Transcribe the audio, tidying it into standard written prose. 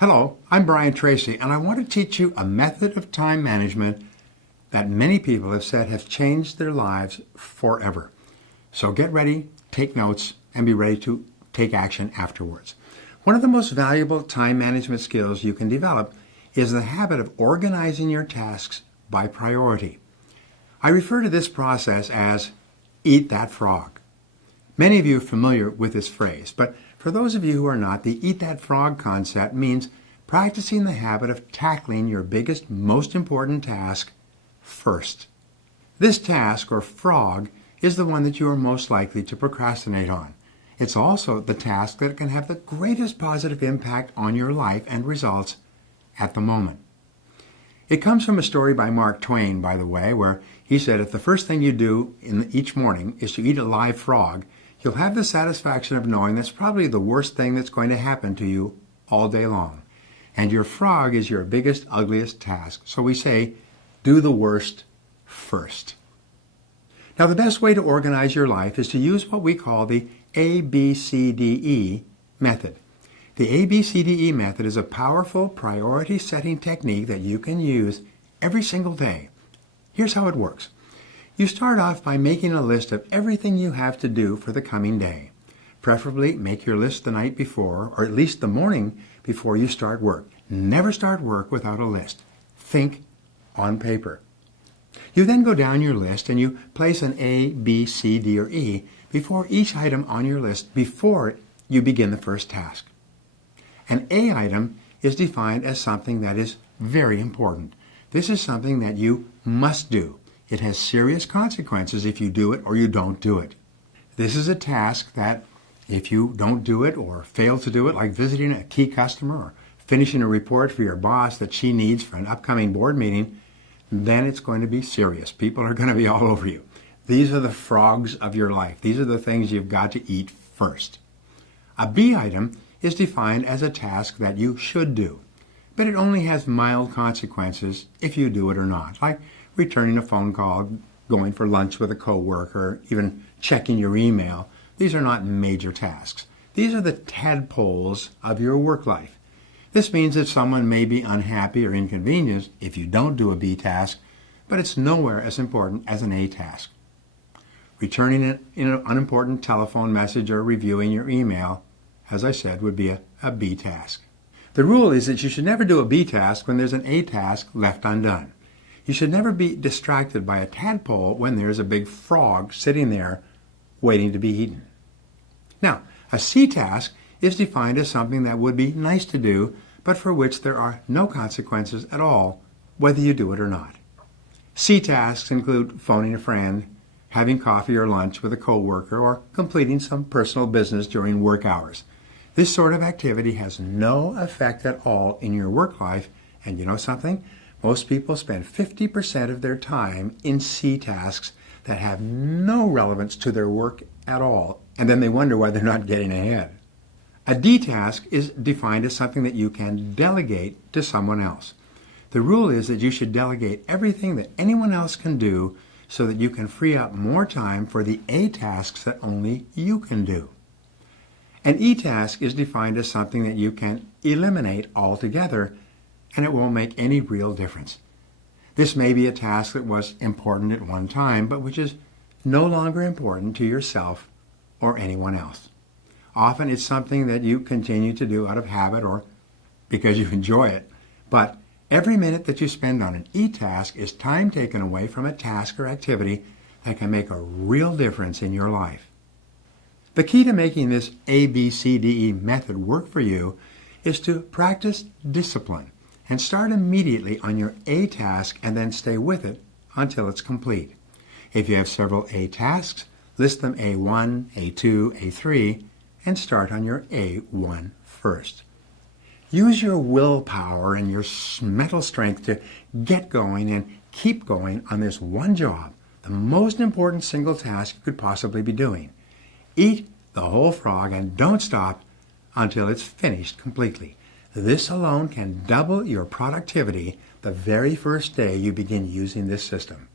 Hello, I'm Brian Tracy, and I want to teach you a method of time management that many people have said has changed their lives forever. So get ready, take notes, and be ready to take action afterwards. One of the most valuable time management skills you can develop is the habit of organizing your tasks by priority. I refer to this process as eat that frog. Many of you are familiar with this phrase, but for those of you who are not, the eat that frog concept means practicing the habit of tackling your biggest, most important task first. This task, or frog, is the one that you are most likely to procrastinate on. It's also the task that can have the greatest positive impact on your life and results at the moment. It comes from a story by Mark Twain, by the way, where he said if the first thing you do each morning is to eat a live frog, you'll have the satisfaction of knowing that's probably the worst thing that's going to happen to you all day long. And your frog is your biggest, ugliest task. So we say, do the worst first. Now, the best way to organize your life is to use what we call the ABCDE method. The ABCDE method is a powerful priority setting technique that you can use every single day. Here's how it works. You start off by making a list of everything you have to do for the coming day. Preferably make your list the night before, or at least the morning before you start work. Never start work without a list. Think on paper. You then go down your list and you place an A, B, C, D, or E before each item on your list before you begin the first task. An A item is defined as something that is very important. This is something that you must do. It has serious consequences if you do it or you don't do it. This is a task that if you don't do it or fail to do it, like visiting a key customer or finishing a report for your boss that she needs for an upcoming board meeting, then it's going to be serious. People are going to be all over you. These are the frogs of your life. These are the things you've got to eat first. A B item is defined as a task that you should do, but it only has mild consequences if you do it or not, like returning a phone call, going for lunch with a coworker, even checking your email. These are not major tasks. These are the tadpoles of your work life. This means that someone may be unhappy or inconvenienced if you don't do a B task, but it's nowhere as important as an A task. Returning an unimportant telephone message or reviewing your email, as I said, would be a B task. The rule is that you should never do a B task when there's an A task left undone. You should never be distracted by a tadpole when there's a big frog sitting there waiting to be eaten. Now, a C task is defined as something that would be nice to do, but for which there are no consequences at all, whether you do it or not. C tasks include phoning a friend, having coffee or lunch with a coworker, or completing some personal business during work hours. This sort of activity has no effect at all in your work life, and you know something? Most people spend 50% of their time in C tasks that have no relevance to their work at all, and then they wonder why they're not getting ahead. A D task is defined as something that you can delegate to someone else. The rule is that you should delegate everything that anyone else can do so that you can free up more time for the A tasks that only you can do. An E task is defined as something that you can eliminate altogether, and it won't make any real difference. This may be a task that was important at one time, but which is no longer important to yourself or anyone else. Often it's something that you continue to do out of habit or because you enjoy it, but every minute that you spend on an E task is time taken away from a task or activity that can make a real difference in your life. The key to making this ABCDE method work for you is to practice discipline and start immediately on your A task and then stay with it until it's complete. If you have several A tasks, list them A1, A2, A3, and start on your A1 first. Use your willpower and your mental strength to get going and keep going on this one job, the most important single task you could possibly be doing. Eat the whole frog and don't stop until it's finished completely. This alone can double your productivity the very first day you begin using this system.